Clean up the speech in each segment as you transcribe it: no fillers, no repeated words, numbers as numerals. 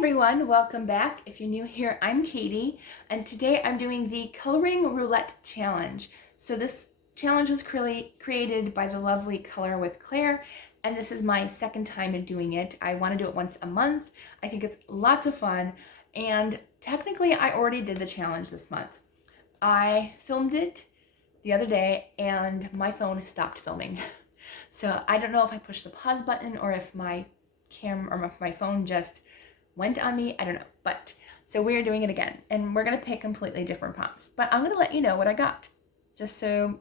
Everyone, welcome back. If you're new here, I'm Katie, and today I'm doing the Coloring Roulette Challenge. So this challenge was created by the lovely Color with Claire, and this is my second time in doing it. I want to do it once a month. I think it's lots of fun, and technically I already did the challenge this month. I filmed it the other day, and my phone stopped filming. So I don't know if I pushed the pause button or if my camera or my phone just went on me. I don't know. But so we're doing it again, and we're going to pick completely different prompts. But I'm going to let you know what I got, just so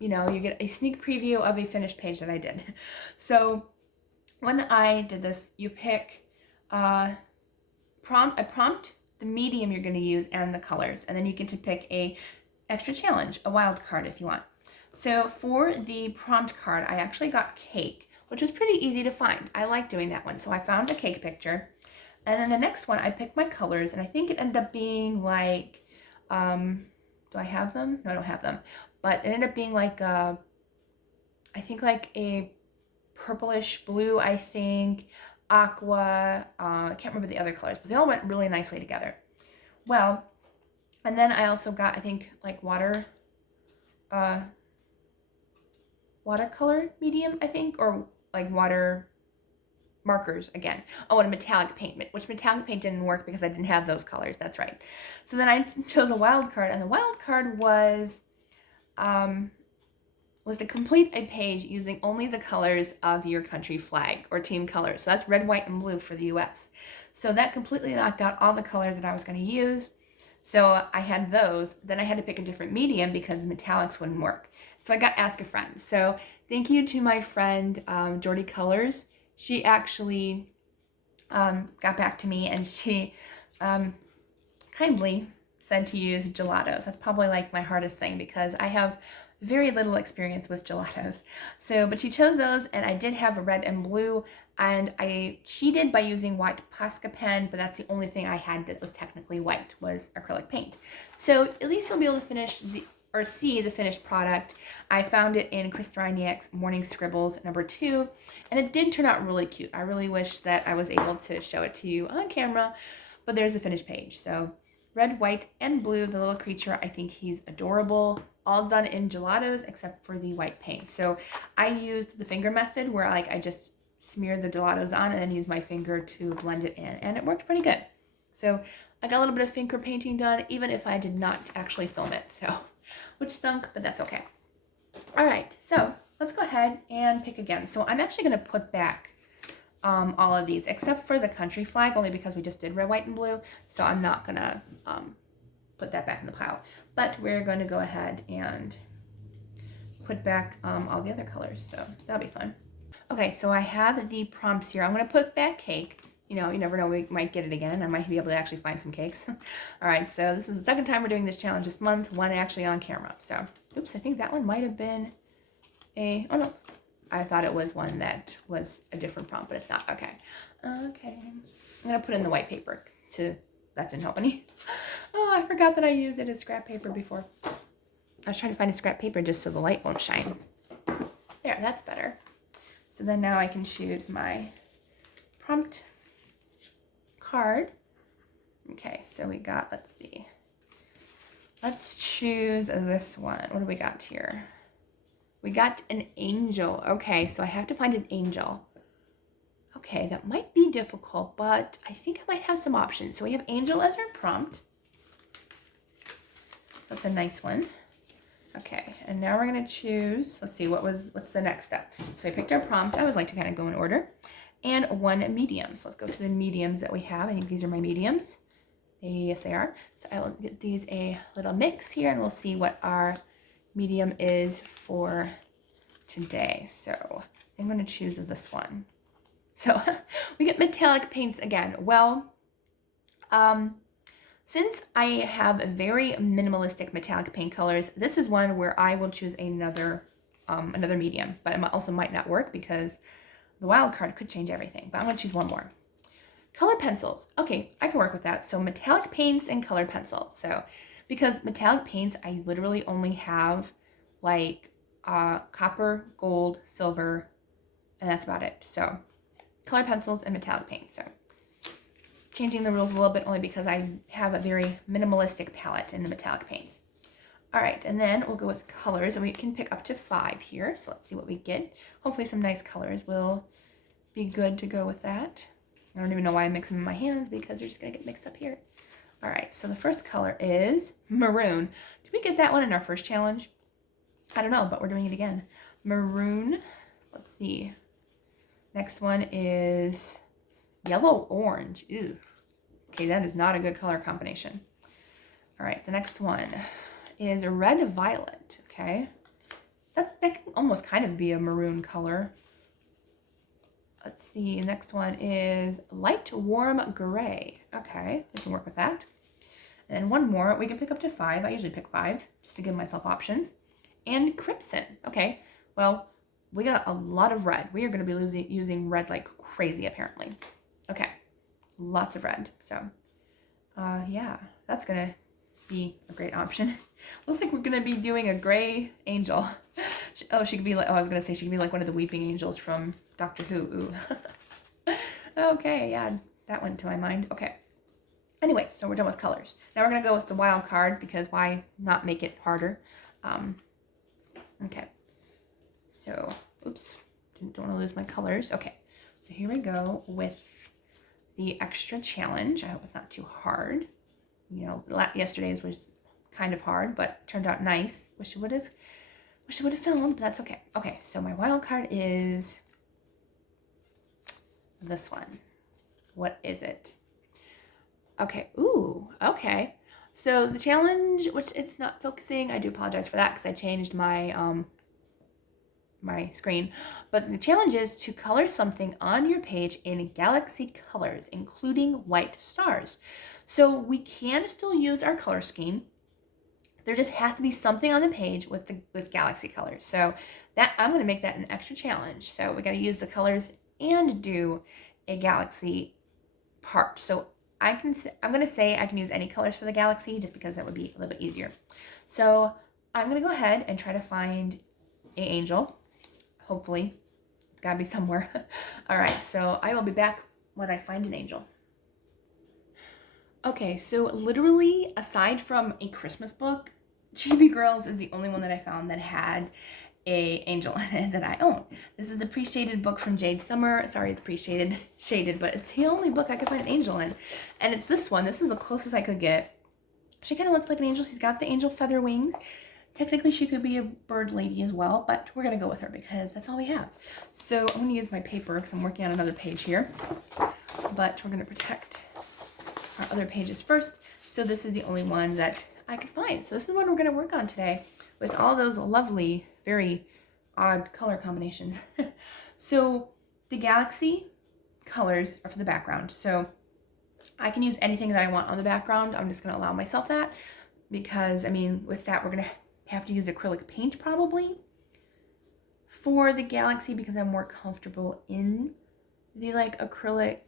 you know, you get a sneak preview of a finished page that I did. So when I did this, you pick a prompt, the medium you're going to use, and the colors, and then you get to pick a extra challenge, a wild card if you want. So for the prompt card, I actually got cake, which was pretty easy to find. I like doing that one. So I found a cake picture. And then the next one, I picked my colors, and I think it ended up being like, do I have them? No, I don't have them. But it ended up being like, I think like a purplish blue, I think, aqua, I can't remember the other colors, but they all went really nicely together. Well, and then I also got, I think, like watercolor medium, I think, or like water markers again. Oh, and a metallic paint, which metallic paint didn't work because I didn't have those colors. That's right. So then I chose a wild card, and the wild card was to complete a page using only the colors of your country flag or team colors. So that's red, white, and blue for the US. So that completely knocked out all the colors that I was going to use. So I had those. Then I had to pick a different medium because metallics wouldn't work. So I got Ask a Friend. So thank you to my friend Jordy Colors. She actually got back to me, and she kindly said to use gelatos. That's probably like my hardest thing because I have very little experience with gelatos. So, but she chose those, and I did have a red and blue, and I cheated by using white Posca pen, but that's the only thing I had that was technically white was acrylic paint. So at least you'll be able to finish see the finished product. I found it in Chris Thraniak's Morning Scribbles #2, and it did turn out really cute. I really wish that I was able to show it to you on camera, but there's a finished page. So red, white, and blue, the little creature, I think he's adorable. All done in gelatos except for the white paint. So I used the finger method where I just smeared the gelatos on and then used my finger to blend it in, and it worked pretty good. So I got a little bit of finger painting done, even if I did not actually film it. So, which stunk, but that's okay. All right, so let's go ahead and pick again. So I'm actually going to put back all of these except for the country flag, only because we just did red, white, and blue. So I'm not going to put that back in the pile. But we're going to go ahead and put back all the other colors. So that'll be fun. Okay, so I have the prompts here. I'm going to put back cake. You know, you never know, we might get it again. I might be able to actually find some cakes. All right, so this is the second time we're doing this challenge this month, one actually on camera. So, oops, I think that one might have been oh no, I thought it was one that was a different prompt, but it's not. Okay, okay. I'm going to put in the white paper that didn't help any. Oh, I forgot that I used it as scrap paper before. I was trying to find a scrap paper just so the light won't shine. There, that's better. So then now I can choose my prompt card. Okay, so we got, let's see. Let's choose this one. What do we got here? We got an angel. Okay, so I have to find an angel. Okay, that might be difficult, but I think I might have some options. So we have angel as our prompt. That's a nice one. Okay, and now we're going to choose, let's see, what's the next step? So I picked our prompt. I always like to kind of go in order. And one medium. So let's go to the mediums that we have. I think these are my mediums. Yes, they are. So I will get these a little mix here, and we'll see what our medium is for today. So I'm going to choose this one. So we get metallic paints again. Well, since I have very minimalistic metallic paint colors, this is one where I will choose another medium, but it also might not work because the wild card could change everything, but I'm going to choose one more. Color pencils. Okay, I can work with that. So metallic paints and color pencils. So because metallic paints, I literally only have like copper, gold, silver, and that's about it. So color pencils and metallic paint. So changing the rules a little bit only because I have a very minimalistic palette in the metallic paints. All right, and then we'll go with colors, and we can pick up to 5 here. So let's see what we get. Hopefully some nice colors will be good to go with that. I don't even know why I mix them in my hands because they're just gonna get mixed up here. All right, so the first color is maroon. Did we get that one in our first challenge? I don't know, but we're doing it again. Maroon, let's see. Next one is yellow orange. Ew. Okay, that is not a good color combination. All right, the next one is a red violet. Okay, that can almost kind of be a maroon color. Let's see, next one is light warm gray. Okay, we can work with that. And then one more, we can pick up to 5. I usually pick 5 just to give myself options. And crimson. Okay, well, we got a lot of red. We are going to be using red like crazy, apparently. Okay, lots of red. So, yeah, that's going to be a great option. Looks like we're going to be doing a gray angel. Oh, she could be like, oh, I was going to say she could be like one of the weeping angels from Doctor Who. Ooh. Okay, yeah, that went to my mind. Okay. Anyway, so we're done with colors. Now we're going to go with the wild card because why not make it harder? Okay. So, oops, don't want to lose my colors. Okay, so here we go with the extra challenge. I hope it's not too hard. You know, yesterday's was kind of hard, but turned out nice. Wish it would have filmed, but that's okay. Okay, so my wild card is this one. What is it? Okay, ooh, okay. So the challenge, which it's not focusing, I do apologize for that because I changed my my screen. But the challenge is to color something on your page in galaxy colors, including white stars. So we can still use our color scheme. There just has to be something on the page with galaxy colors. So that I'm going to make that an extra challenge. So we got to use the colors and do a galaxy part. So I'm going to say I can use any colors for the galaxy just because that would be a little bit easier. So I'm going to go ahead and try to find an angel. Hopefully. It's got to be somewhere. All right, so I will be back when I find an angel. Okay, so literally, aside from a Christmas book, Chibi Girls is the only one that I found that had a angel in it that I own. This is a pre-shaded book from Jade Summer. Sorry, it's shaded, but it's the only book I could find an angel in. And it's this one. This is the closest I could get. She kind of looks like an angel. She's got the angel feather wings. Technically, she could be a bird lady as well, but we're going to go with her because that's all we have. So I'm going to use my paper because I'm working on another page here. But we're going to protect our other pages first. So this is the only one that I could find. So this is what we're going to work on today with all those lovely, very odd color combinations. So the galaxy colors are for the background. So I can use anything that I want on the background. I'm just going to allow myself that because, I mean, with that, we're going to have to use acrylic paint probably for the galaxy because I'm more comfortable in the like acrylic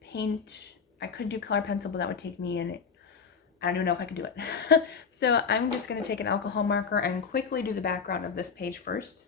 paint. I could do color pencil, but that would take me and I don't even know if I could do it. So I'm just going to take an alcohol marker and quickly do the background of this page first.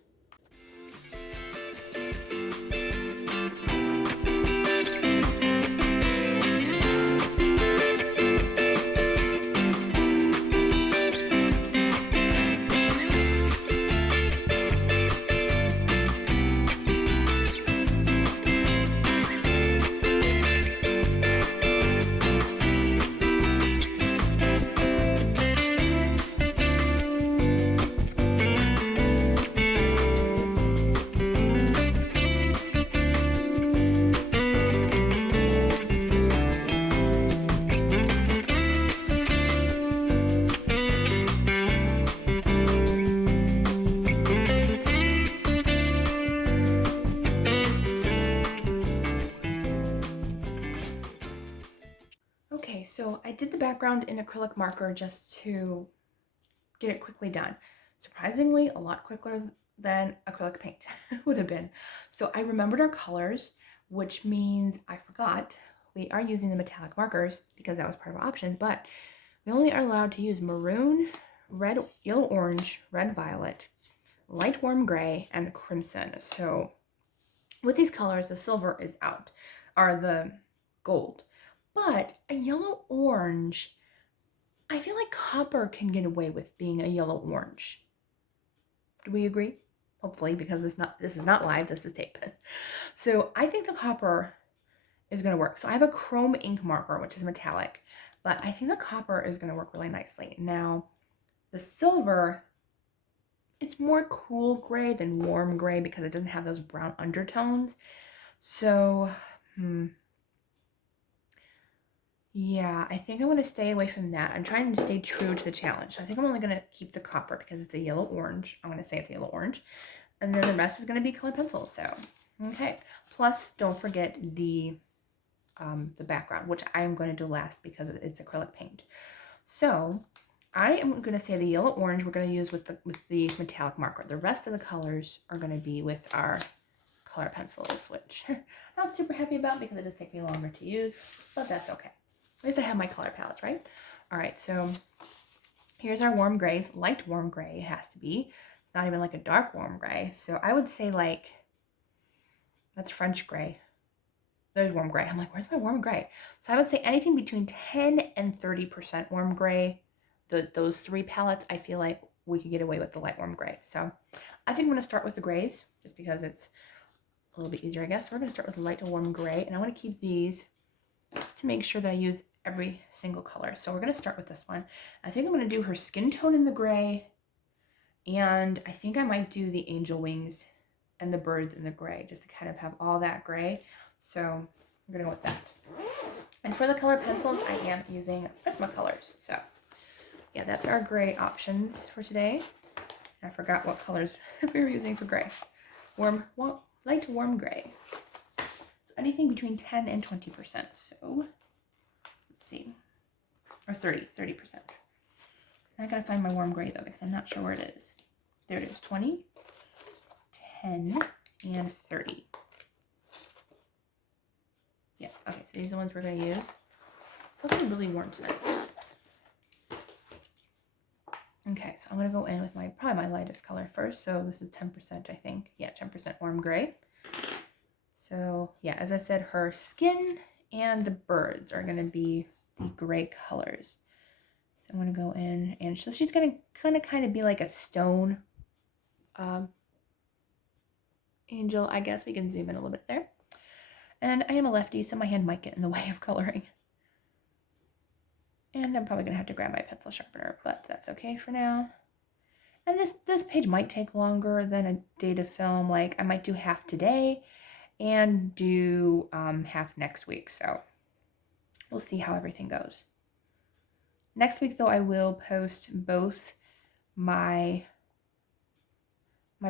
Okay, so I did the background in acrylic marker just to get it quickly done. Surprisingly, a lot quicker than acrylic paint would have been. So I remembered our colors, which means I forgot we are using the metallic markers because that was part of our options, but we only are allowed to use maroon, red, yellow, orange, red, violet, light warm gray, and crimson. So with these colors, the silver is out, or the gold. But a yellow orange, I feel like copper can get away with being a yellow orange. Do we agree? Hopefully, because this is not live, this is tape. So I think the copper is going to work. So I have a chrome ink marker, which is metallic, but I think the copper is going to work really nicely. Now, the silver, it's more cool gray than warm gray because it doesn't have those brown undertones. So, yeah, I think I'm going to stay away from that. I'm trying to stay true to the challenge. So I think I'm only going to keep the copper because it's a yellow orange. I'm going to say it's a yellow orange. And then the rest is going to be colored pencils. So, okay. Plus, don't forget the background, which I'm going to do last because it's acrylic paint. So I am going to say the yellow orange we're going to use with the metallic marker. The rest of the colors are going to be with our color pencils, which I'm not super happy about because it does take me longer to use, but that's okay. At least I have my color palettes, right? All right, so here's our warm grays. Light warm gray it has to be. It's not even like a dark warm gray. So I would say like, that's French gray. There's warm gray. I'm like, where's my warm gray? So I would say anything between 10 and 30% warm gray. Those three palettes, I feel like we could get away with the light warm gray. So I think I'm going to start with the grays just because it's a little bit easier, I guess. So we're going to start with light to warm gray. And I want to keep these just to make sure that I use every single color. So we're going to start with this one. I think I'm going to do her skin tone in the gray. And I think I might do the angel wings and the birds in the gray just to kind of have all that gray. So I'm going to go with that. And for the color pencils, I am using Prismacolors. So yeah, that's our gray options for today. I forgot what colors we were using for gray. Light warm gray. So anything between 10 and 20%. So let's see. Or 30%. I gotta find my warm gray though because I'm not sure where it is. There it is. 20, 10, and 30. Yeah, okay, so these are the ones we're going to use. It's also really warm tonight. Okay, so I'm going to go in with probably my lightest color first. So this is 10%, I think. Yeah, 10% warm gray. So yeah, as I said, her skin and the birds are going to be the gray colors. So I'm going to go in, and so she's going to kind of be like a stone angel, I guess. We can zoom in a little bit there. And I am a lefty, so my hand might get in the way of coloring. And I'm probably going to have to grab my pencil sharpener, but that's okay for now. And this page might take longer than a day to film. Like, I might do half today and do half next week. So we'll see how everything goes. Next week, though, I will post both my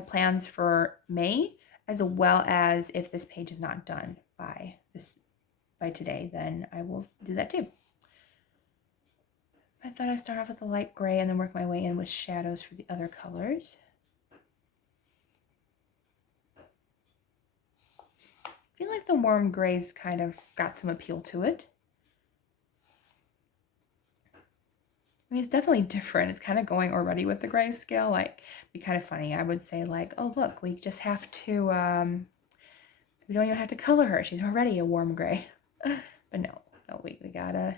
plans for May, as well as if this page is not done by today, then I will do that too. I thought I'd start off with the light gray and then work my way in with shadows for the other colors. I feel like the warm grays kind of got some appeal to it. I mean, it's definitely different. It's kind of going already with the grayscale. Like, be kind of funny. I would say like, oh, look, we just have to, we don't even have to color her. She's already a warm gray. But no, we gotta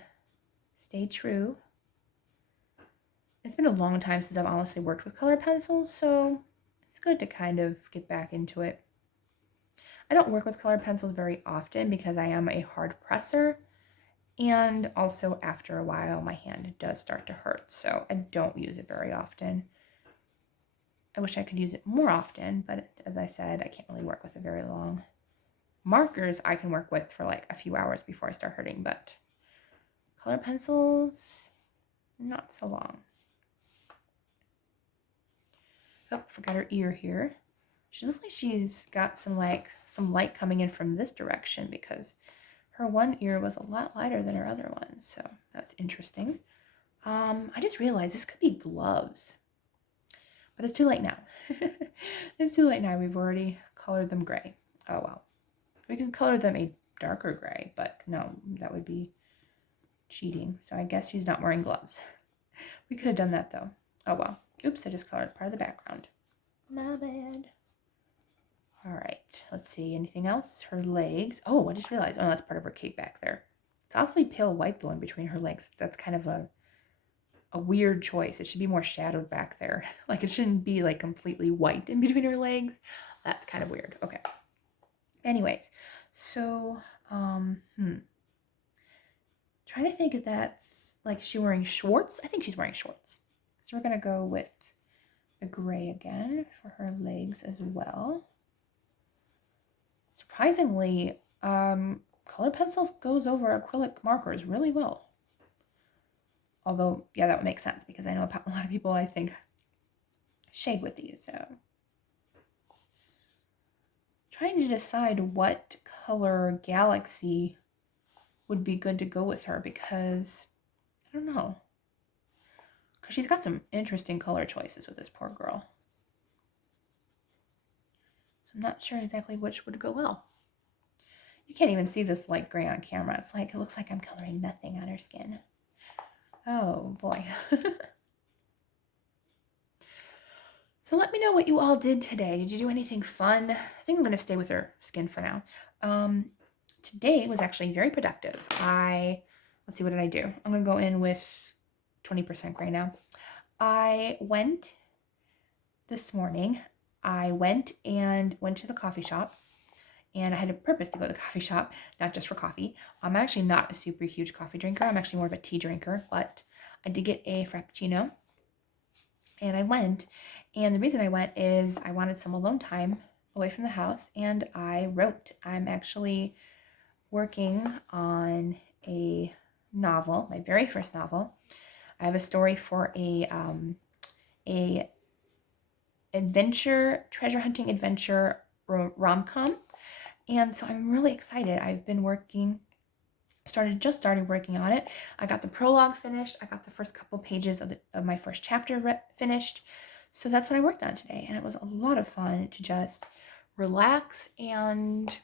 stay true. It's been a long time since I've honestly worked with color pencils, so it's good to kind of get back into it. I don't work with colored pencils very often because I am a hard presser, and also after a while my hand does start to hurt, so I don't use it very often. I wish I could use it more often, but as I said, I can't really work with it very long. Markers I can work with for like a few hours before I start hurting, but color pencils, not so long. Oh, forgot her ear here. She looks like she's got some light coming in from this direction because her one ear was a lot lighter than her other one, so that's interesting. I just realized this could be gloves, but it's too late now. It's too late now. We've already colored them gray. Oh well. We can color them a darker gray, but no, that would be cheating. So I guess she's not wearing gloves. We could have done that though. Oh well. Oops, I just colored part of the background. My bad. All right, let's see. Anything else? Her legs. Oh, I just realized. Oh, that's part of her cape back there. It's awfully pale white though in between her legs. That's kind of a weird choice. It should be more shadowed back there. Like it shouldn't be like completely white in between her legs. That's kind of weird. Okay. Anyways, so trying to think if that's like she wearing shorts. I think she's wearing shorts. So we're gonna go with the gray again for her legs as well. Surprisingly, color pencils goes over acrylic markers really well. Although, yeah, that would make sense because I know a lot of people, I think, shade with these. So trying to decide what color galaxy would be good to go with her because I don't know. Because she's got some interesting color choices with this poor girl. So I'm not sure exactly which would go well. You can't even see this light gray on camera. It's like, it looks like I'm coloring nothing on her skin. Oh boy. So let me know what you all did today. Did you do anything fun? I think I'm going to stay with her skin for now. Today was actually very productive. Let's see, what did I do? I'm going to go in with 20% gray now. This morning, I went to the coffee shop, and I had a purpose to go to the coffee shop, not just for coffee. I'm actually not a super huge coffee drinker. I'm actually more of a tea drinker, but I did get a Frappuccino, and I went, and the reason I went is I wanted some alone time away from the house, and I wrote. I'm actually working on a novel, my very first novel. I have a story for a adventure, treasure hunting adventure rom-com, and so I'm really excited. I've been started working on it. I got the prologue finished. I got the first couple pages of my first chapter finished. So that's what I worked on today, and it was a lot of fun to just relax and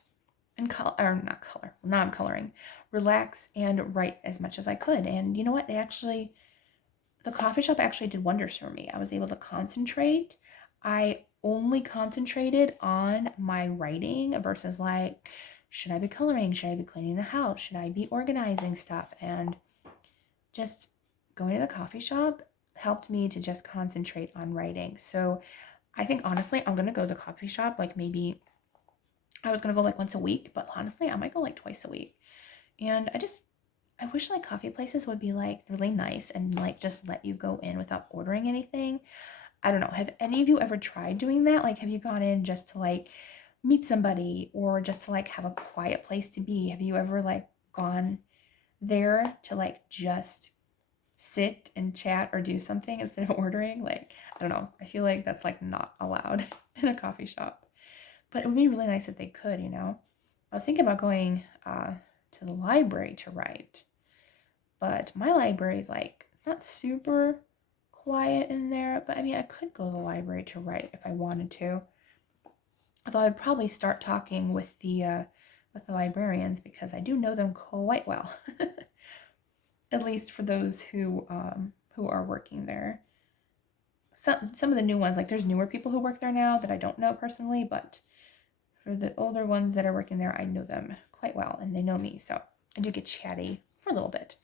relax and write as much as I could. And you know what? The coffee shop actually did wonders for me. I was able to concentrate. I only concentrated on my writing versus like, should I be coloring? Should I be cleaning the house? Should I be organizing stuff? And just going to the coffee shop helped me to just concentrate on writing. So I think honestly, I'm going to go to the coffee shop. Like maybe I was going to go like once a week, but honestly, I might go like twice a week. And I wish like coffee places would be like really nice and like just let you go in without ordering anything. I don't know. Have any of you ever tried doing that? Like, have you gone in just to like meet somebody or just to like have a quiet place to be? Have you ever like gone there to like just sit and chat or do something instead of ordering? Like, I don't know. I feel like that's like not allowed in a coffee shop. But it would be really nice if they could, you know? I was thinking about going to the library to write. But my library is like, it's not super quiet in there. But I mean, I could go to the library to write if I wanted to. Although I'd probably start talking with the librarians because I do know them quite well. At least for those who are working there. Some of the new ones, like there's newer people who work there now that I don't know personally, but for the older ones that are working there, I know them quite well and they know me. So I do get chatty for a little bit.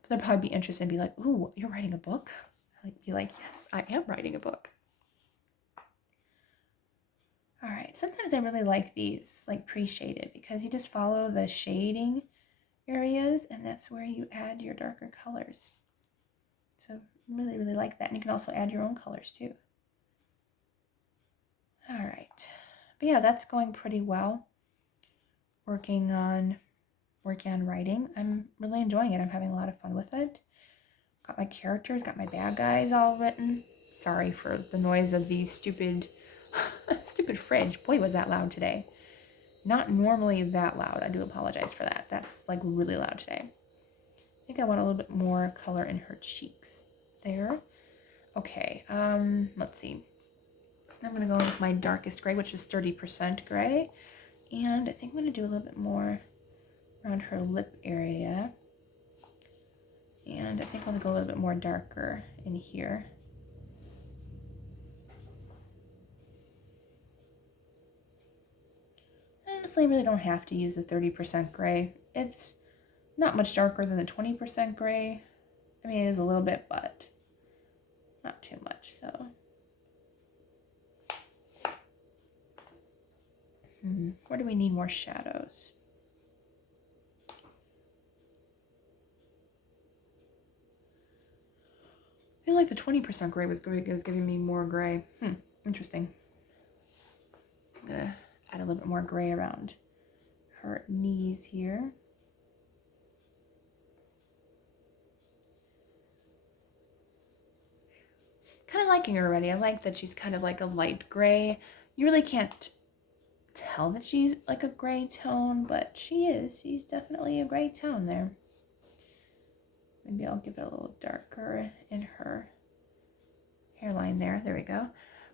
But they'll probably be interested and be like, ooh, you're writing a book? I'd be like, yes, I am writing a book. All right, sometimes I really like these, like pre-shaded, because you just follow the shading areas and that's where you add your darker colors. So really, really like that. And you can also add your own colors too. All right, but yeah, that's going pretty well. Working on writing. I'm really enjoying it. I'm having a lot of fun with it. Got my characters, got my bad guys all written. Sorry for the noise of the stupid fridge. Boy, was that loud today. Not normally that loud. I do apologize for that. That's like really loud today. I think I want a little bit more color in her cheeks there. Okay, let's see. I'm gonna go with my darkest gray, which is 30% gray. And I think I'm gonna do a little bit more around her lip area. And I think I'm gonna go a little bit more darker in here. Honestly, I really don't have to use the 30% gray. It's Not much darker than the 20% gray. I mean, it is a little bit, but not too much, so. Where do we need more shadows? I feel like the 20% gray was giving me more gray. Interesting. I'm gonna add a little bit more gray around her knees here. Kind of liking her already. I like that she's kind of like a light gray. You really can't tell that she's like a gray tone, but she is. She's definitely a gray tone there. Maybe I'll give it a little darker in her hairline there. There we go.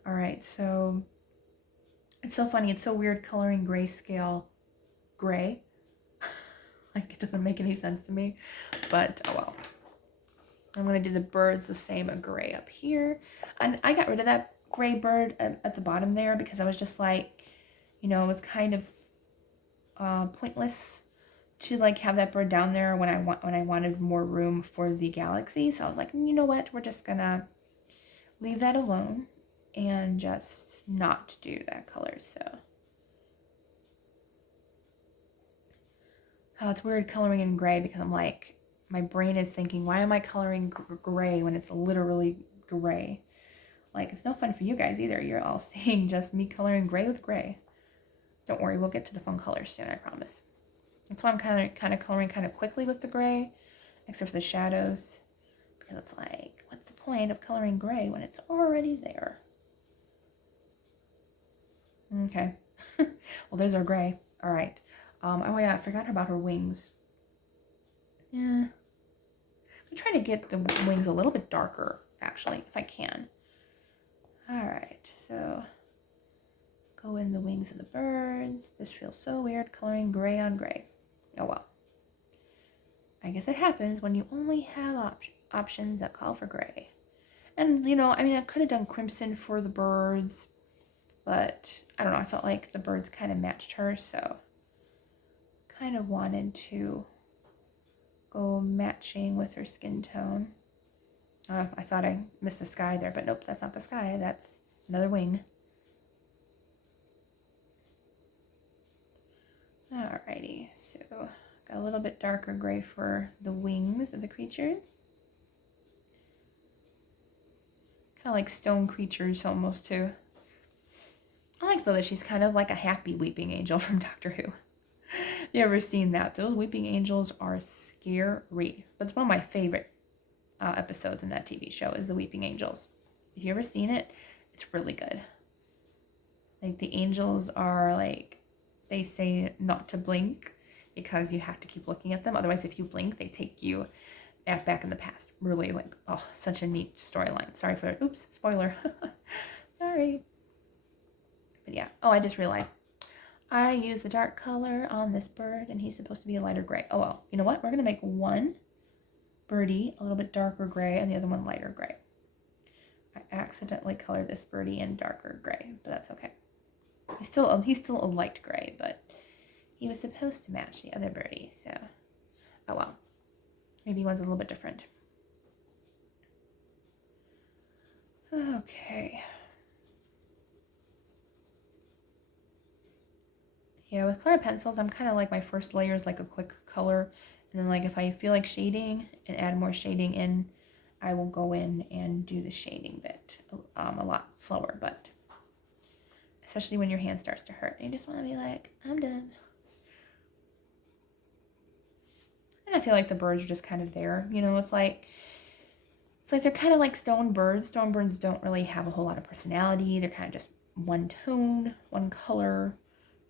All right, so it's so funny. It's so weird coloring grayscale gray. Like, it doesn't make any sense to me, but oh well. I'm going to do the birds the same gray up here. And I got rid of that gray bird at the bottom there because I was just like, you know, it was kind of pointless to like have that bird down there when I wanted more room for the galaxy. So I was like, you know what? We're just going to leave that alone and just not do that color. So it's weird coloring in gray because I'm like, my brain is thinking, why am I coloring gray when it's literally gray? Like, it's no fun for you guys either. You're all seeing just me coloring gray with gray. Don't worry, we'll get to the fun colors soon, I promise. That's why I'm kind of coloring kind of quickly with the gray, except for the shadows. Because it's like, what's the point of coloring gray when it's already there? Okay. Well, there's our gray. All right. Oh yeah, I forgot about her wings. Yeah. I'm trying to get the wings a little bit darker, actually, if I can. All right, so go in the wings of the birds. This feels so weird, coloring gray on gray. Oh well. I guess it happens when you only have options that call for gray. And, you know, I mean, I could have done crimson for the birds, but I don't know. I felt like the birds kind of matched her, so kind of wanted to go matching with her skin tone. I thought I missed the sky there, but nope, that's not the sky. That's another wing. Alrighty, so got a little bit darker gray for the wings of the creatures. Kind of like stone creatures almost too. I like though that she's kind of like a happy weeping angel from Doctor Who. Have you ever seen that? Those weeping angels are scary. But it's one of my favorite episodes in that TV show is the Weeping Angels. If you ever seen it, it's really good. Like the angels are like, they say not to blink because you have to keep looking at them. Otherwise, if you blink, they take you back in the past. Really like, oh, such a neat storyline. Sorry for, oops, spoiler. Sorry. But yeah, oh, I just realized. I used the dark color on this bird, and he's supposed to be a lighter gray. Oh, well. You know what? We're going to make one birdie a little bit darker gray and the other one lighter gray. I accidentally colored this birdie in darker gray, but that's okay. He's still a light gray, but he was supposed to match the other birdie, so oh well. Maybe one's a little bit different. Okay. Yeah, with colored pencils, I'm kind of like my first layer is like a quick color. And then like if I feel like shading and add more shading in, I will go in and do the shading bit a lot slower. But especially when your hand starts to hurt. You just want to be like, I'm done. And I feel like the birds are just kind of there. You know, it's like they're kind of like stone birds. Stone birds don't really have a whole lot of personality. They're kind of just one tone, one color.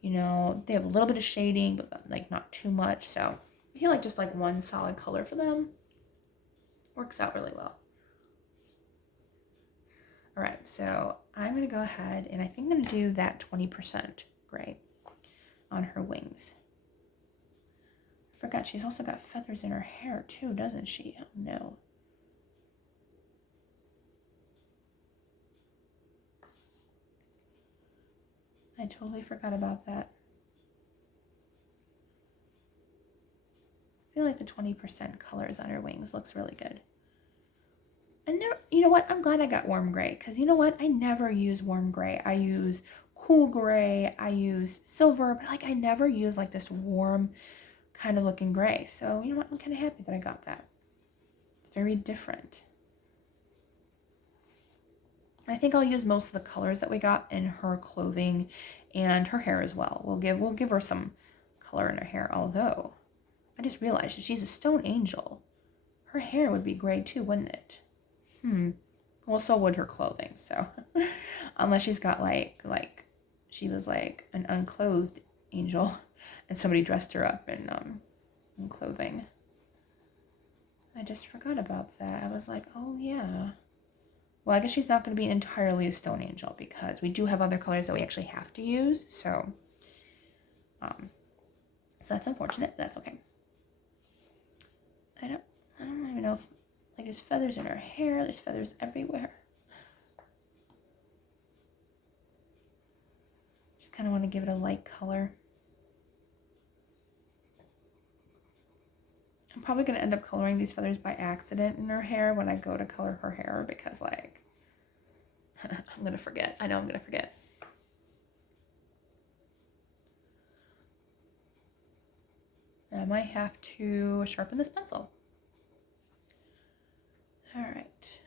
You know, they have a little bit of shading, but like not too much. So I feel like just like one solid color for them works out really well. All right, so I'm going to go ahead and I think I'm going to do that 20% gray on her wings. I forgot she's also got feathers in her hair too, doesn't she? Oh no. I totally forgot about that. I feel like the 20% colors on her wings. Looks really good. And there, you know what? I'm glad I got warm gray, because you know what? I never use warm gray. I use cool gray. I use silver, but like I never use like this warm kind of looking gray. So you know what? I'm kind of happy that I got that. It's very different. I think I'll use most of the colors that we got in her clothing and her hair as well. We'll give her some color in her hair, although I just realized if she's a stone angel, her hair would be gray too, wouldn't it? Well, so would her clothing, so unless she's got like she was like an unclothed angel and somebody dressed her up in clothing. I just forgot about that. I was like, oh yeah. Well, I guess she's not going to be entirely a stone angel because we do have other colors that we actually have to use. So that's unfortunate. That's okay. I don't even know if, like, there's feathers in her hair. There's feathers everywhere. Just kind of want to give it a light color. I'm probably going to end up coloring these feathers by accident in her hair when I go to color her hair because, like, I'm going to forget. I know I'm going to forget. I might have to sharpen this pencil. All right.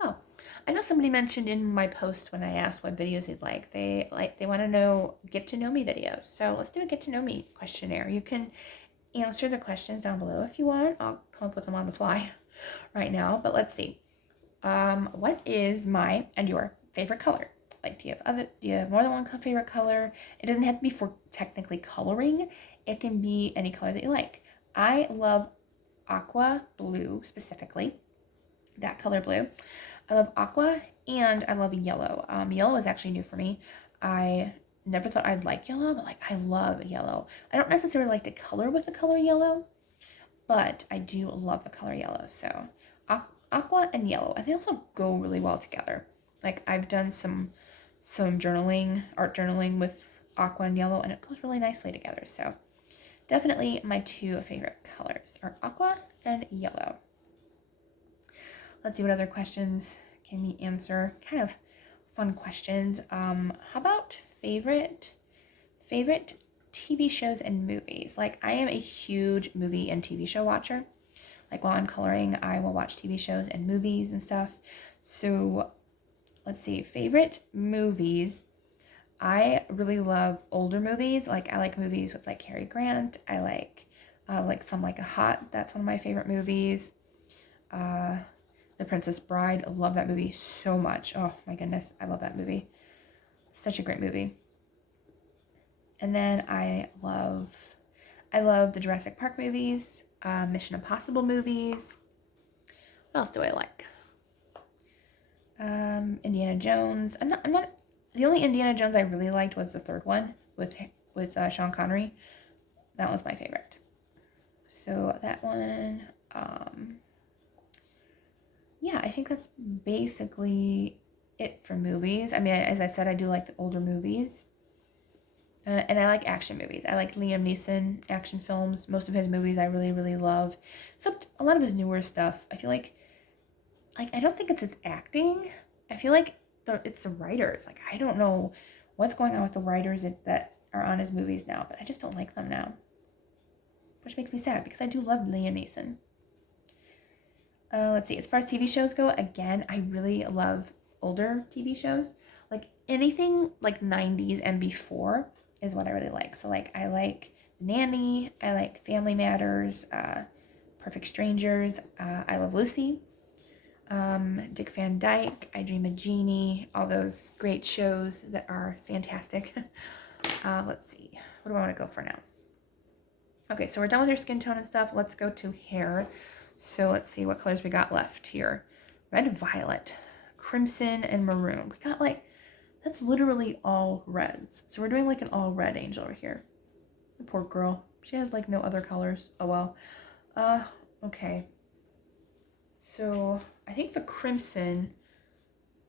Oh, I know somebody mentioned in my post when I asked what videos they'd like, they want to know get to know me videos. So let's do a get to know me questionnaire. You can answer the questions down below if you want. I'll come up with them on the fly right now, but let's see. What is my and your favorite color? Like, do you have more than one favorite color? It doesn't have to be for technically coloring. It can be any color that you like. I love aqua blue specifically, that color blue. I love aqua and I love yellow. Yellow is actually new for me. I never thought I'd like yellow, but like I love yellow. I don't necessarily like to color with the color yellow, but I do love the color yellow. So aqua and yellow, and they also go really well together. Like I've done some journaling, art journaling with aqua and yellow, and it goes really nicely together. So definitely my two favorite colors are aqua and yellow. Let's see what other questions can we answer. Kind of fun questions. How about favorite TV shows and movies? Like I am a huge movie and TV show watcher. Like while I'm coloring, I will watch TV shows and movies and stuff. So let's see, favorite movies. I really love older movies. Like I like movies with like Cary Grant. I like Some Like It Hot. That's one of my favorite movies. The Princess Bride. I love that movie so much. Oh my goodness, I love that movie. Such a great movie. And then I love the Jurassic Park movies, Mission Impossible movies. What else do I like? Indiana Jones. I'm not. The only Indiana Jones I really liked was the third one with Sean Connery. That was my favorite. So that one. Yeah, I think that's basically it for movies. I mean, as I said, I do like the older movies. And I like action movies. I like Liam Neeson action films. Most of his movies I really, really love. Except a lot of his newer stuff. I feel like I don't think it's his acting. I feel like it's the writers. Like, I don't know what's going on with the writers that are on his movies now, but I just don't like them now. Which makes me sad because I do love Liam Neeson. Let's see. As far as TV shows go, again, I really love older TV shows. Like, anything like 90s and before is what I really like. So, like, I like Nanny. I like Family Matters. Perfect Strangers. I Love Lucy. Dick Van Dyke, I Dream of Jeannie, all those great shows that are fantastic. Let's see, what do I want to go for now? Okay, so we're done with your skin tone and stuff. Let's go to hair. So let's see what colors we got left here. Red, violet, crimson, and maroon. We got like, that's literally all reds. So we're doing like an all red angel over here. The poor girl. She has like no other colors. Oh well. Okay. So I think the crimson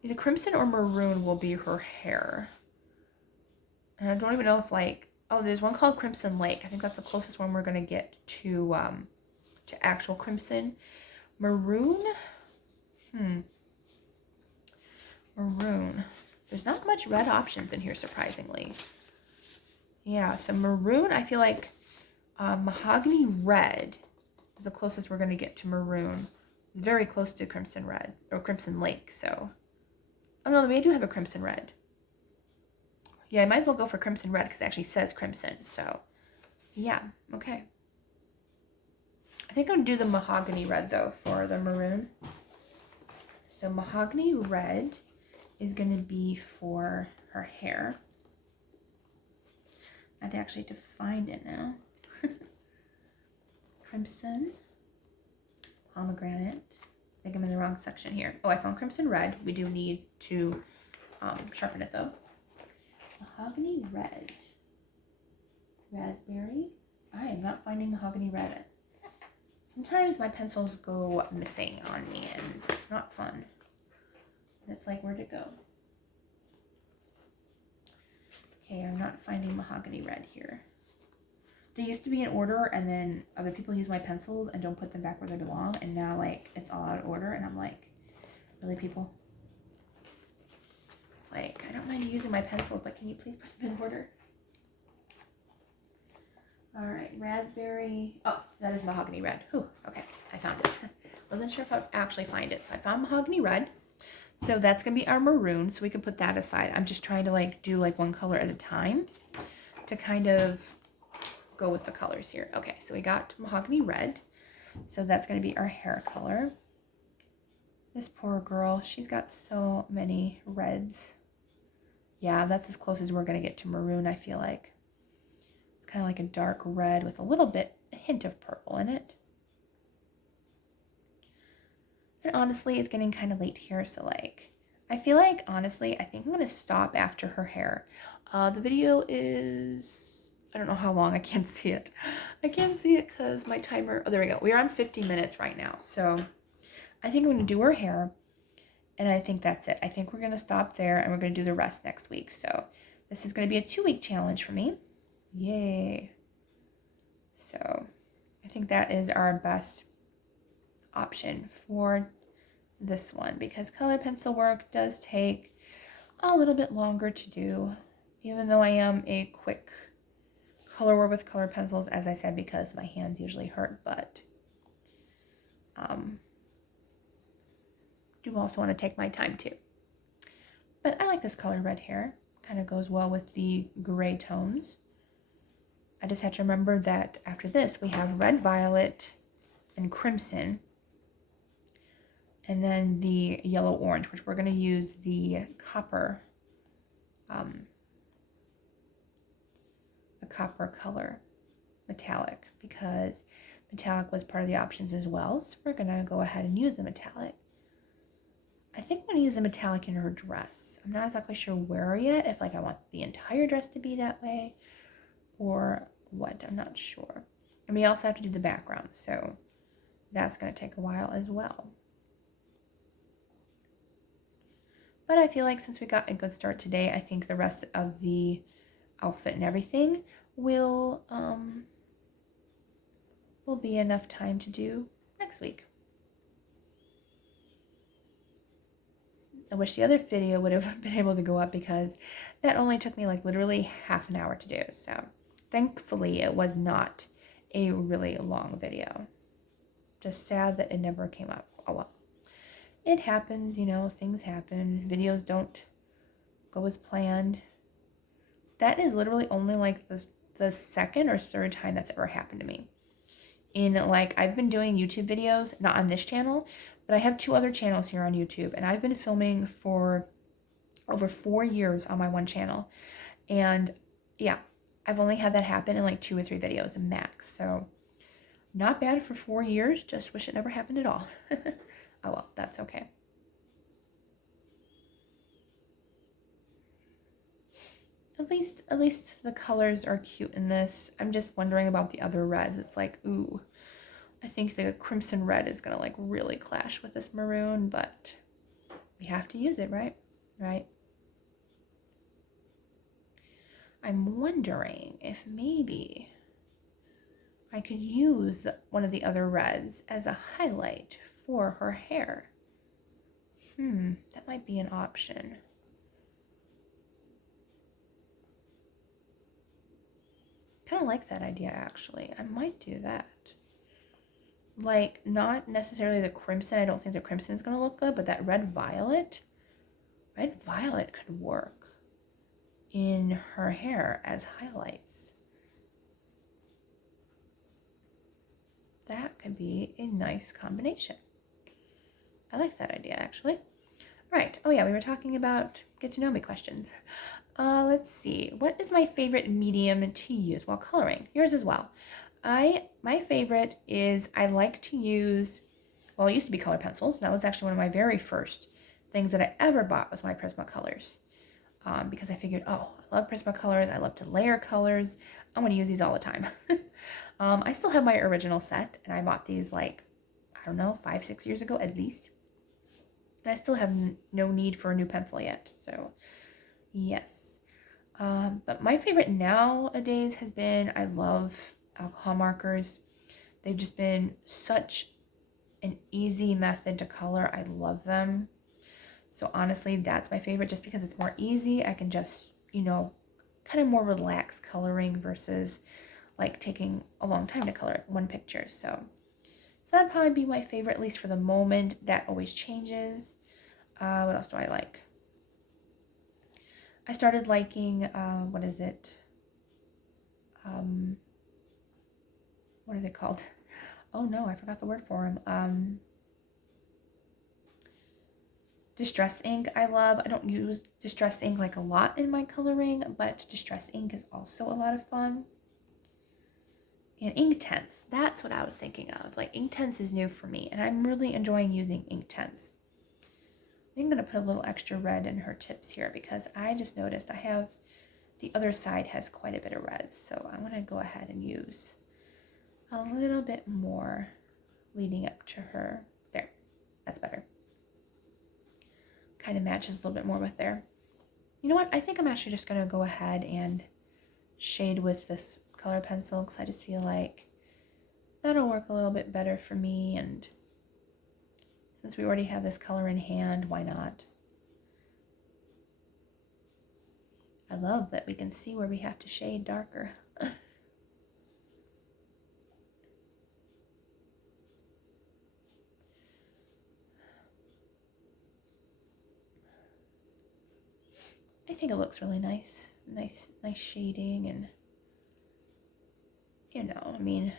or maroon will be her hair. And I don't even know if like Oh, there's one called Crimson Lake. I think that's the closest one we're gonna get to actual crimson. Maroon. Maroon. There's not much red options in here, surprisingly. Yeah, so maroon, I feel like mahogany red is the closest we're going to get to maroon. It's very close to crimson red, or crimson lake, so. Oh no, maybe I do have a crimson red. Yeah, I might as well go for crimson red because it actually says crimson, so. Yeah, okay. I think I'm going to do the mahogany red, though, for the maroon. So mahogany red is going to be for her hair. I'd actually have to find it now. Crimson, pomegranate. I think I'm in the wrong section here. Oh, I found crimson red. We do need to sharpen it though. Mahogany red. Raspberry. I am not finding mahogany red. Sometimes my pencils go missing on me and it's not fun. And it's like, where'd it go? Okay, I'm not finding mahogany red here. They used to be in order, and then other people use my pencils and don't put them back where they belong, and now, like, it's all out of order, and I'm like, really, people? It's like, I don't mind using my pencils, but can you please put them in order? All right, raspberry. Oh, that is mahogany red. Whew, okay, I found it. Wasn't sure if I'd actually find it, so I found mahogany red. So that's going to be our maroon, so we can put that aside. I'm just trying to, like, do, like, one color at a time to kind of go with the colors here. Okay, so we got mahogany red. So that's going to be our hair color. This poor girl, she's got so many reds. Yeah, that's as close as we're going to get to maroon, I feel like. It's kind of like a dark red with a hint of purple in it. And honestly, it's getting kind of late here, so like, I feel like, honestly, I think I'm going to stop after her hair. The video is, I don't know how long, I can't see it. I can't see it because my timer, oh, there we go. We're on 50 minutes right now, so I think I'm going to do her hair, and I think that's it. I think we're going to stop there, and we're going to do the rest next week. So this is going to be a 2-week challenge for me. Yay. So I think that is our best option for this one, because color pencil work does take a little bit longer to do, even though I am a quick colorer with color pencils, as I said, because my hands usually hurt, but do also want to take my time too. But I like this color red hair. Kind of goes well with the gray tones. I just have to remember that after this we have red, violet, and crimson, and then the yellow orange, which we're going to use the copper color metallic, because metallic was part of the options as well, so we're going to go ahead and use the metallic. I think I'm going to use the metallic in her dress. I'm not exactly sure where yet, if like I want the entire dress to be that way or what, I'm not sure. And we also have to do the background, so that's going to take a while as well. But I feel like since we got a good start today, I think the rest of the outfit and everything will be enough time to do next week. I wish the other video would have been able to go up, because that only took me like literally half an hour to do. So thankfully it was not a really long video. Just sad that it never came up. Oh well. It happens, you know, things happen. Videos don't go as planned. That is literally only like the second or third time that's ever happened to me. I've been doing YouTube videos, not on this channel, but I have 2 other channels here on YouTube, and I've been filming for over 4 years on my one channel. And yeah, I've only had that happen in like 2 or 3 videos max. So not bad for 4 years, just wish it never happened at all. Oh well, that's okay. At least the colors are cute in this. I'm just wondering about the other reds. It's like, ooh, I think the crimson red is gonna like really clash with this maroon, but we have to use it, right? Right. I'm wondering if maybe I could use one of the other reds as a highlight for her hair. That might be an option. Kind of like that idea, actually. I might do that. Like, not necessarily the crimson. I don't think the crimson is going to look good, but that red violet could work in her hair as highlights. That could be a nice combination. I like that idea, actually. Right. Oh yeah, we were talking about get to know me questions. Let's see. What is my favorite medium to use while coloring? Yours as well. My favorite is I like to use, well, it used to be color pencils. That was actually one of my very first things that I ever bought was my Prismacolors. Because I figured, oh, I love Prismacolors. I love to layer colors. I'm going to use these all the time. I still have my original set, and I bought these like, I don't know, 5-6 years ago at least. And I still have no need for a new pencil yet. So, yes. But my favorite nowadays has been, I love alcohol markers. They've just been such an easy method to color. I love them. So honestly, that's my favorite just because it's more easy. I can just, kind of more relaxed coloring versus like taking a long time to color one picture. So that'd probably be my favorite, at least for the moment. That always changes. What else do I like? I started liking, what is it? What are they called? Oh no, I forgot the word for them. Distress ink I love. I don't use distress ink like a lot in my coloring, but distress ink is also a lot of fun. And Inktense, that's what I was thinking of. Like Inktense is new for me, and I'm really enjoying using Inktense. I'm going to put a little extra red in her tips here because I just noticed I have, the other side has quite a bit of red. So I'm going to go ahead and use a little bit more leading up to her. There, that's better. Kind of matches a little bit more with there. You know what? I think I'm actually just going to go ahead and shade with this color pencil because I just feel like that'll work a little bit better for me. And since we already have this color in hand, why not? I love that we can see where we have to shade darker. I think it looks really nice. Nice shading, and I mean,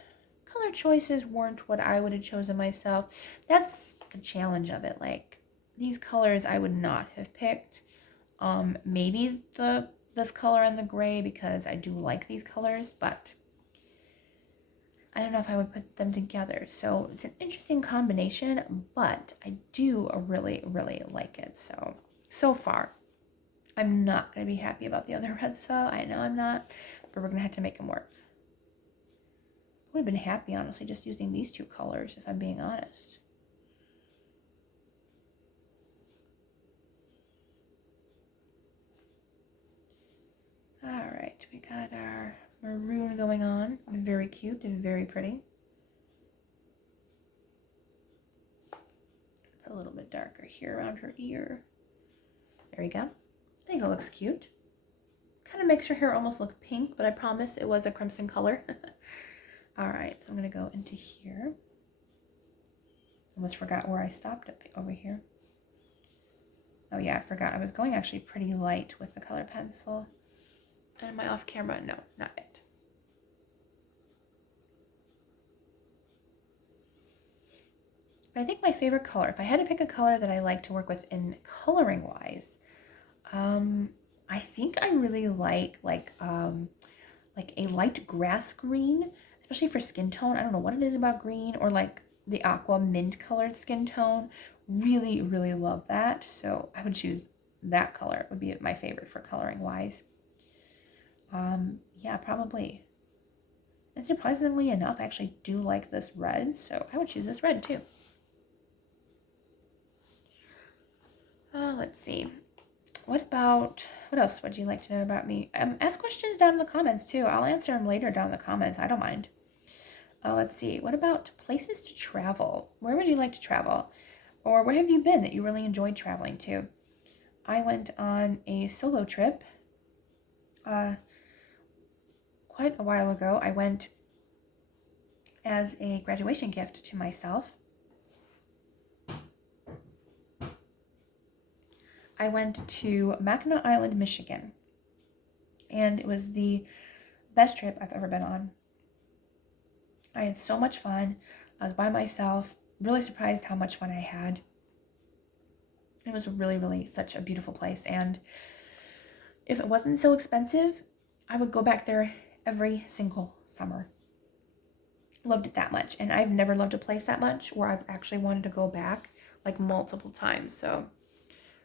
color choices weren't what I would have chosen myself. That's the challenge of it. Like, these colors I would not have picked. Maybe this color and the gray because I do like these colors, but I don't know if I would put them together. So it's an interesting combination, but I do really, really like it. So far, I'm not going to be happy about the other reds, though. I know I'm not, but we're going to have to make them work. I would have been happy, honestly, just using these two colors, if I'm being honest. All right, we got our maroon going on. Very cute and very pretty. Put a little bit darker here around her ear. There we go. I think it looks cute. Kind of makes her hair almost look pink, but I promise it was a crimson color. All right, so I'm going to go into here. Almost forgot where I stopped up over here. Oh yeah, I forgot. I was going actually pretty light with the color pencil. And am I off camera? No, not yet. But I think my favorite color, if I had to pick a color that I like to work with in coloring wise, I think I really like a light grass green, especially for skin tone. I don't know what it is about green, or like the aqua mint colored skin tone. Really, really love that. So I would choose that color. It would be my favorite for coloring wise. Yeah, probably. And surprisingly enough, I actually do like this red, so I would choose this red too. Let's see. what else would you like to know about me? Ask questions down in the comments too. I'll answer them later down in the comments. I don't mind. Let's see. What about places to travel? Where would you like to travel? Or where have you been that you really enjoyed traveling to? I went on a solo trip quite a while ago. I went as a graduation gift to myself. I went to Mackinac Island, Michigan, and it was the best trip I've ever been on. I had so much fun. I was by myself, really surprised how much fun I had. It was really, really such a beautiful place, and if it wasn't so expensive, I would go back there every single summer. Loved it that much, and I've never loved a place that much where I've actually wanted to go back like multiple times, so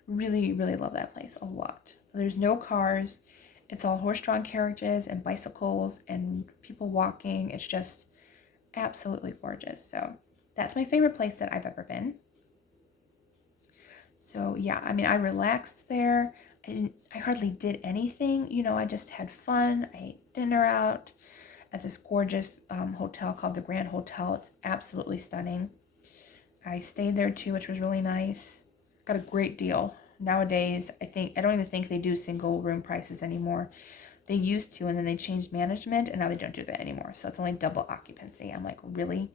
really, really love that place a lot. There's no cars. It's all horse-drawn carriages and bicycles and people walking. It's just absolutely gorgeous. So that's my favorite place that I've ever been. So yeah, I mean, I relaxed there. I hardly did anything. You know, I just had fun. I ate dinner out at this gorgeous hotel called the Grand Hotel. It's absolutely stunning. I stayed there too, which was really nice. Got a great deal. Nowadays, I don't even think they do single room prices anymore. They used to, and then they changed management, and now they don't do that anymore. So it's only double occupancy. I'm like, really?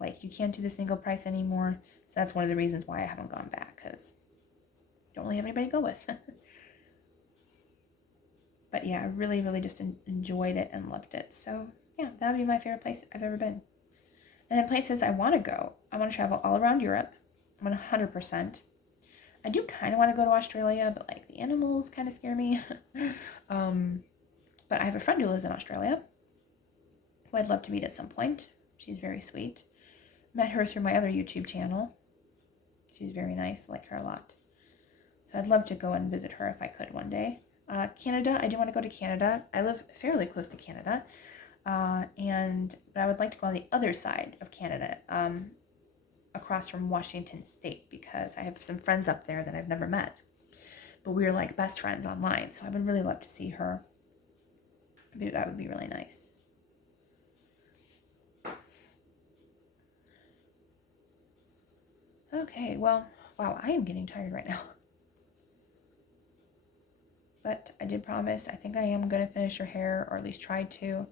Like, you can't do the single price anymore? So that's one of the reasons why I haven't gone back, because I don't really have anybody to go with. But yeah, I really, really just enjoyed it and loved it. So yeah, that would be my favorite place I've ever been. And then places I want to go. I want to travel all around Europe. 100%. I do kind of want to go to Australia, but like the animals kind of scare me. But I have a friend who lives in Australia who I'd love to meet at some point. She's very sweet. Met her through my other YouTube channel. She's very nice. I like her a lot. So I'd love to go and visit her if I could one day. Canada, I do want to go to Canada. I live fairly close to Canada. But I would like to go on the other side of Canada, across from Washington State, because I have some friends up there that I've never met. But we're like best friends online, so I would really love to see her. That would be really nice. Okay, well, wow, I am getting tired right now. But I did promise, I think I am going to finish her hair, or at least try to.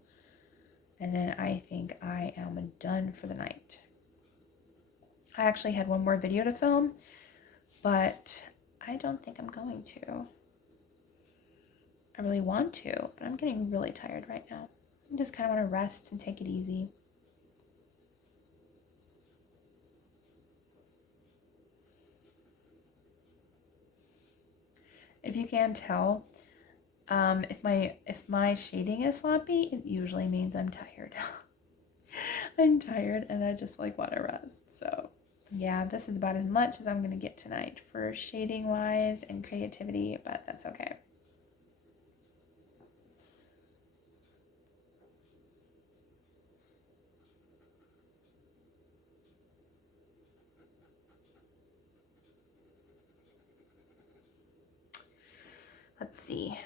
And then I think I am done for the night. I actually had one more video to film, but I don't think I'm going to. I really want to, but I'm getting really tired right now. I just kind of want to rest and take it easy. If you can tell, if my shading is sloppy, it usually means I'm tired. I'm tired and I just like want to rest. So yeah, this is about as much as I'm going to get tonight for shading wise and creativity, but that's okay. Let's see.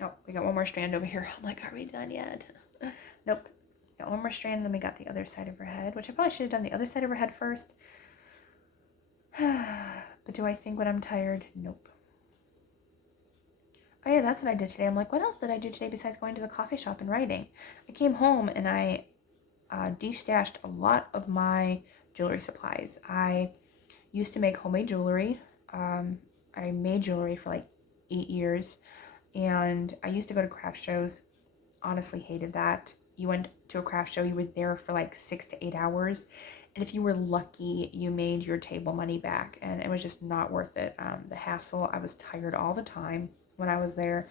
Oh, we got one more strand over here. I'm like, are we done yet? Nope. Got one more strand, and then we got the other side of her head, which I probably should have done the other side of her head first. But do I think when I'm tired? Nope. Oh yeah, that's what I did today. I'm like, what else did I do today besides going to the coffee shop and writing? I came home and I destashed a lot of my jewelry supplies. I used to make homemade jewelry. I made jewelry for like 8 years, and I used to go to craft shows. Honestly hated that. You went to a craft show, you were there for like 6 to 8 hours, and if you were lucky, you made your table money back, and it was just not worth it. The hassle, I was tired all the time when I was there.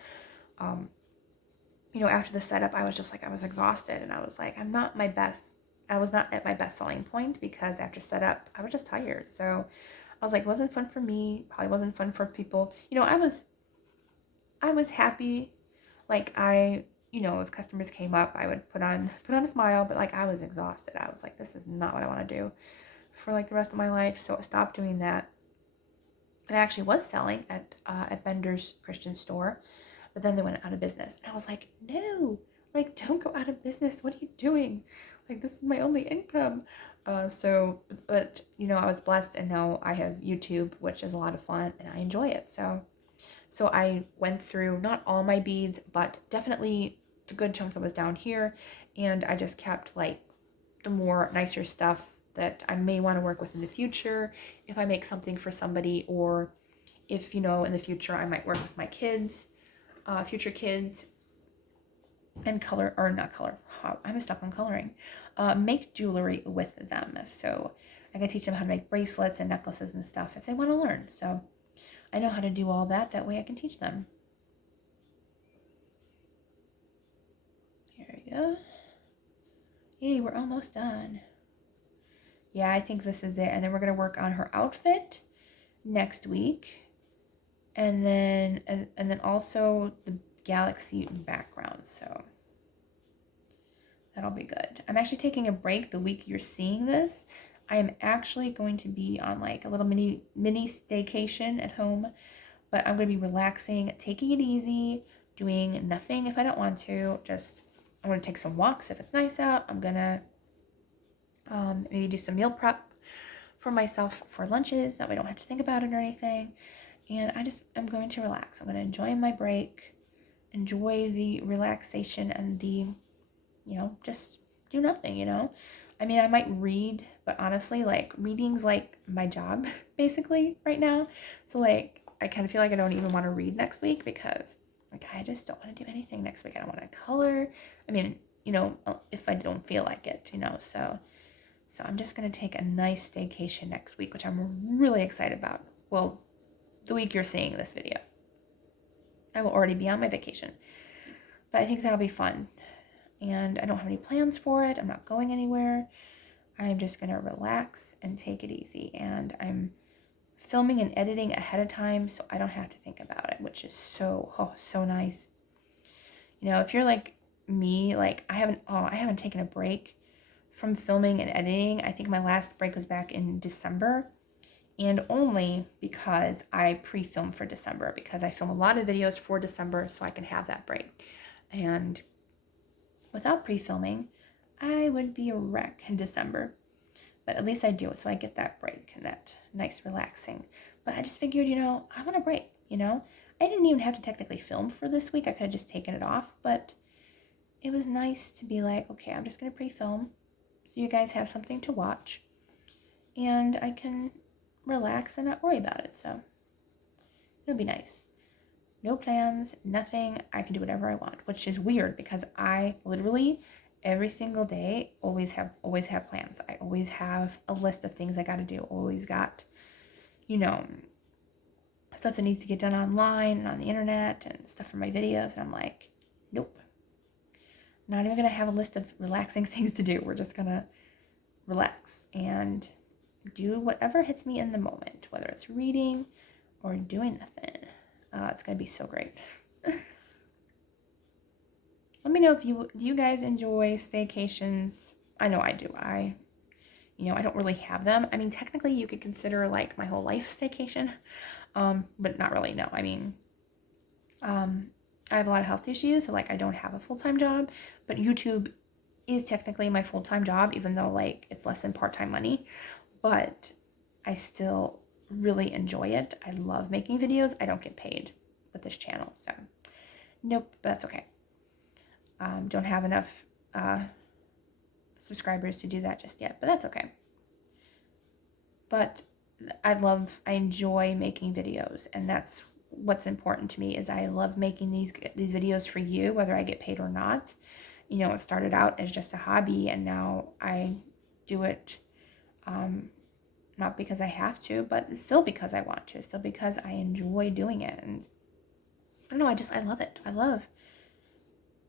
After the setup, I was just like, I was exhausted, and I was like, I was not at my best selling point, because after setup, I was just tired. So I was like, it wasn't fun for me, probably wasn't fun for people. I was happy. Like if customers came up, I would put on a smile, but like I was exhausted. I was like, this is not what I want to do. for like the rest of my life, so I stopped doing that. And I actually was selling at Bender's Christian store, but then they went out of business. And I was like, no, like, don't go out of business. What are you doing? Like, this is my only income. But you know, I was blessed, and now I have YouTube, which is a lot of fun, and I enjoy it. So I went through not all my beads, but definitely a good chunk that was down here, and I just kept like the more nicer stuff that I may want to work with in the future if I make something for somebody, or if, you know, in the future I might work with my kids, future kids, and color, or not color, I'm stuck on coloring, make jewelry with them. So I can teach them how to make bracelets and necklaces and stuff if they want to learn. So I know how to do all that. That way I can teach them. Here we go. Yay, we're almost done. Yeah, I think this is it. And then we're going to work on her outfit next week. And then also the galaxy background. So that'll be good. I'm actually taking a break the week you're seeing this. I am actually going to be on like a little mini staycation at home, but I'm going to be relaxing, taking it easy, doing nothing if I don't want to. Just, I'm going to take some walks if it's nice out. I'm going to maybe do some meal prep for myself for lunches. That way I don't have to think about it or anything. And I'm going to relax. I'm going to enjoy my break, enjoy the relaxation and the, you know, just do nothing, you know. I mean, I might read, but honestly, like, reading's like my job basically right now. So like, I kind of feel like I don't even want to read next week because like, I just don't want to do anything next week. I don't want to color. I mean, you know, if I don't feel like it, you know, so I'm just going to take a nice staycation next week, which I'm really excited about. Well, the week you're seeing this video, I will already be on my vacation, but I think that'll be fun. And I don't have any plans for it. I'm not going anywhere. I'm just going to relax and take it easy. And I'm filming and editing ahead of time, so I don't have to think about it, which is so nice. You know, if you're like me, like I haven't taken a break from filming and editing. I think my last break was back in December, and only because I pre-film for December, because I film a lot of videos for December so I can have that break. And without pre-filming, I would be a wreck in December. But at least I do it, so I get that break and that nice relaxing. But I just figured, you know, I want a break, you know? I didn't even have to technically film for this week. I could have just taken it off, but it was nice to be like, okay, I'm just going to pre-film so you guys have something to watch. And I can relax and not worry about it, so it'll be nice. No plans, nothing. I can do whatever I want, which is weird because I literally every single day always have plans. I always have a list of things I got to do. Always got, you know, stuff that needs to get done online and on the internet and stuff for my videos. And I'm like, nope. Not even going to have a list of relaxing things to do. We're just going to relax and do whatever hits me in the moment, whether it's reading or doing nothing. It's going to be so great. Let me know if do you guys enjoy staycations? I know I do. I don't really have them. I mean, technically you could consider like my whole life staycation, but not really, no. I mean, I have a lot of health issues, so like I don't have a full-time job, but YouTube is technically my full-time job, even though like it's less than part-time money, but I still really enjoy it. I love making videos. I don't get paid with this channel, so nope, but that's okay. Don't have enough subscribers to do that just yet, but that's okay. But I enjoy making videos, and that's what's important to me. Is I love making these videos for you, whether I get paid or not. You know, it started out as just a hobby, and now I do it not because I have to, but still because I want to, still because I enjoy doing it. And I don't know, I love it. I love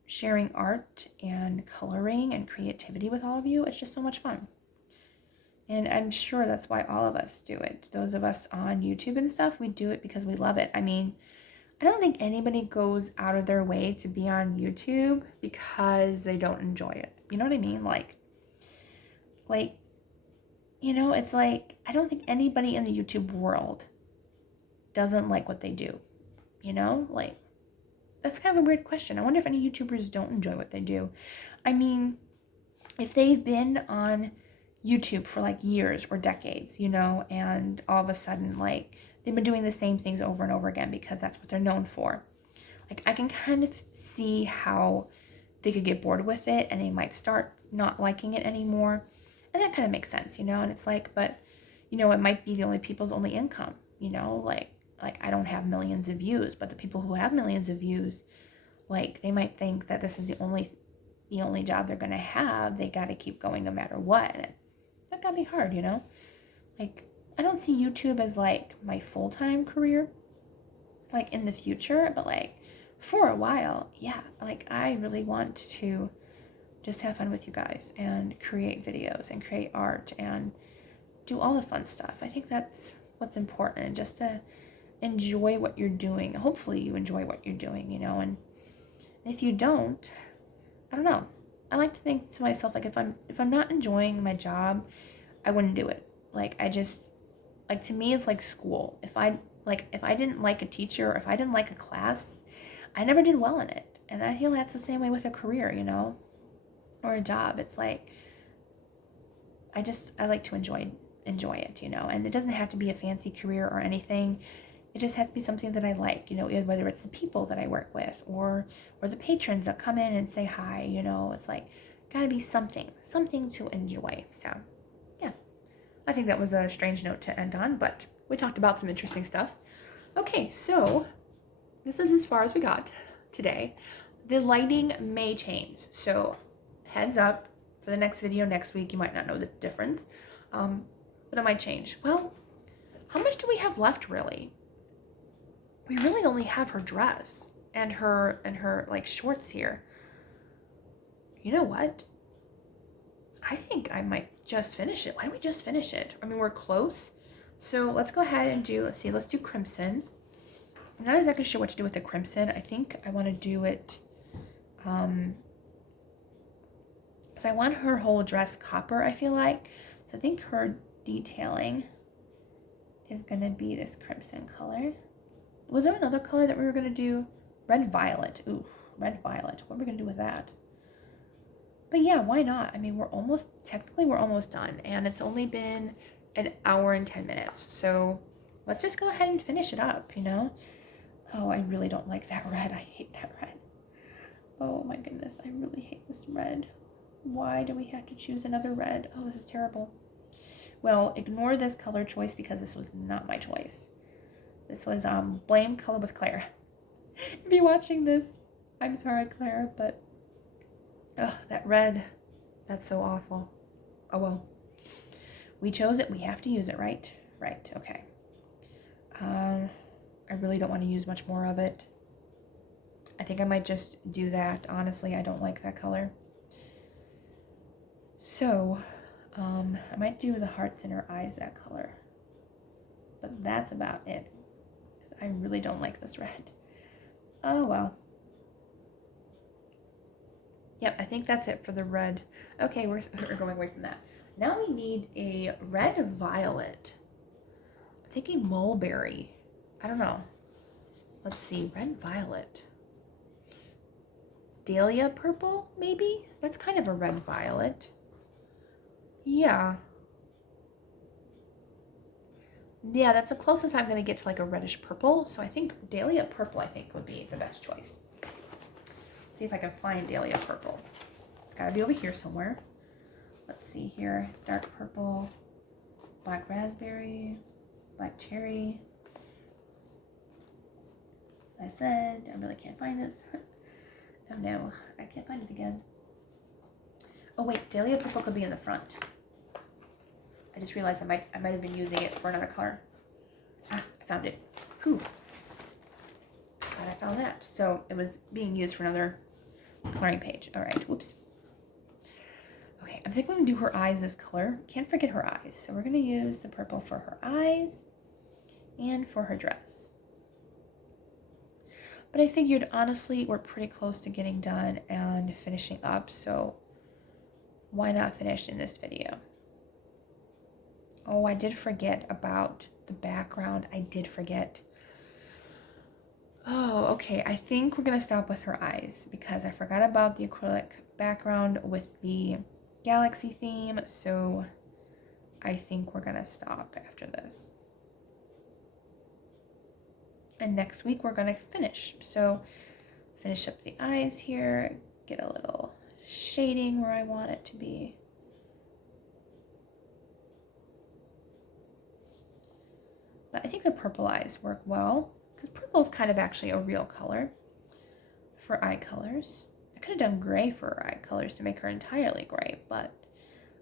sharing art and coloring and creativity with all of you. It's just so much fun. And I'm sure that's why all of us do it. Those of us on YouTube and stuff, we do it because we love it. I mean, I don't think anybody goes out of their way to be on YouTube because they don't enjoy it. You know what I mean? Like you know, it's like, I don't think anybody in the YouTube world doesn't like what they do, you know? Like, that's kind of a weird question. I wonder if any YouTubers don't enjoy what they do. I mean, if they've been on YouTube for like years or decades, you know, and all of a sudden, like, they've been doing the same things over and over again because that's what they're known for. Like, I can kind of see how they could get bored with it and they might start not liking it anymore. And that kind of makes sense, you know? And it's like, but, you know, it might be the only people's only income, you know? Like I don't have millions of views, but the people who have millions of views, like, they might think that this is the only job they're going to have. They got to keep going no matter what. And that got to be hard, you know? Like, I don't see YouTube as, like, my full-time career, like, in the future, but, like, for a while, yeah, like, I really want to just have fun with you guys and create videos and create art and do all the fun stuff. I think that's what's important, just to enjoy what you're doing. Hopefully you enjoy what you're doing, you know, and if you don't, I don't know. I like to think to myself, like, if I'm not enjoying my job, I wouldn't do it. Like, like, to me, it's like school. If I didn't like a teacher, or if I didn't like a class, I never did well in it. And I feel that's the same way with a career, you know, or a job. It's like, I like to enjoy it, you know, and it doesn't have to be a fancy career or anything. It just has to be something that I like, you know, whether it's the people that I work with or the patrons that come in and say hi, you know. It's like, gotta be something to enjoy. So, yeah, I think that was a strange note to end on, but we talked about some interesting stuff. Okay, so this is as far as we got today. The lighting may change, so heads up, for the next video next week, you might not know the difference, but it might change. Well, how much do we have left, really? We really only have her dress and her like shorts here. You know what? I think I might just finish it. Why don't we just finish it? I mean, we're close. So let's go ahead and let's do crimson. I'm not exactly sure what to do with the crimson. I think I want to do it, because I want her whole dress copper, I feel like. So I think her detailing is going to be this crimson color. Was there another color that we were going to do? Red violet. Ooh, red violet. What are we going to do with that? But yeah, why not? I mean, we're almost done. And it's only been an hour and 10 minutes. So let's just go ahead and finish it up, you know? Oh, I really don't like that red. I hate that red. Oh my goodness, I really hate this red. Why do we have to choose another red? Oh, this is terrible. Well, ignore this color choice because this was not my choice. This was Blame Color with Claire. If you're watching this, I'm sorry, Claire, but that red, that's so awful. Oh well. We chose it, we have to use it, right? Right, okay. I really don't want to use much more of it. I think I might just do that. Honestly, I don't like that color. So, I might do the hearts in her eyes that color. But that's about it. I really don't like this red. Oh, well. Yep, I think that's it for the red. Okay, we're going away from that. Now we need a red violet. I'm thinking mulberry. I don't know. Let's see, red violet. Dahlia purple, maybe? That's kind of a red violet. Yeah. Yeah, that's the closest I'm going to get to like a reddish purple. So I think Dahlia purple, I think, would be the best choice. Let's see if I can find Dahlia purple. It's got to be over here somewhere. Let's see here. Dark purple, black raspberry, black cherry. As I said, I really can't find this. Oh no, I can't find it again. Oh wait, Dahlia purple could be in the front. I just realized I might have been using it for another color. Ah, I found it. Whew. Glad I found that. So it was being used for another coloring page. All right, whoops. Okay, I think I'm gonna do her eyes this color. Can't forget her eyes. So we're gonna use the purple for her eyes and for her dress. But I figured, honestly, we're pretty close to getting done and finishing up, so why not finish in this video? Oh, I did forget about the background. I did forget. Oh, okay. I think we're going to stop with her eyes because I forgot about the acrylic background with the galaxy theme. So I think we're going to stop after this. And next week we're going to finish. So finish up the eyes here, get a little shading where I want it to be. But I think the purple eyes work well because purple is kind of actually a real color for eye colors. I could have done gray for her eye colors to make her entirely gray, but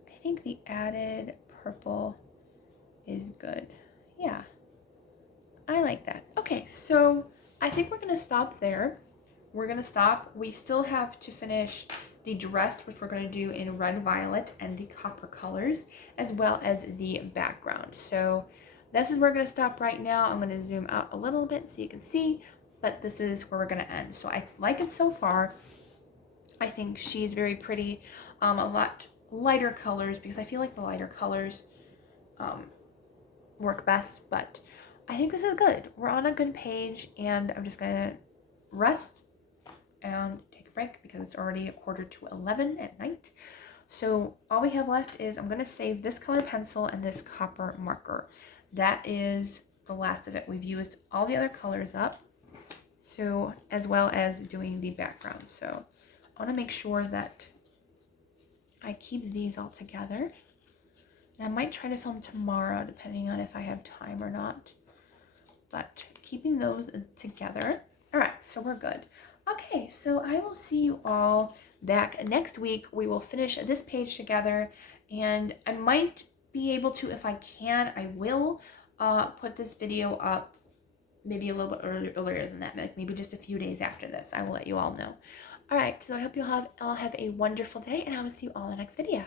I think the added purple is good. Yeah, I like that. Okay, so I think we're gonna stop there. We're gonna stop. We still have to finish the dress, which we're gonna do in red, violet, and the copper colors, as well as the background. So this is where we're gonna stop right now. I'm gonna zoom out a little bit so you can see, but this is where we're gonna end. So I like it so far. I think she's very pretty. A lot lighter colors because I feel like the lighter colors work best, but I think this is good. We're on a good page, and I'm just gonna rest and take a break because it's already 11:15 at night. So all we have left is I'm going to save this color pencil and this copper marker. That is the last of it. We've used all the other colors up, so as well as doing the background. So I want to make sure that I keep these all together. And I might try to film tomorrow depending on if I have time or not. But keeping those together. All right, so we're good. Okay, so I will see you all back next week. We will finish this page together, and I might be able to, if I can, I will put this video up maybe a little bit earlier than that, like maybe just a few days after this. I will let you all know. All right, so I hope you all have a wonderful day, and I will see you all in the next video.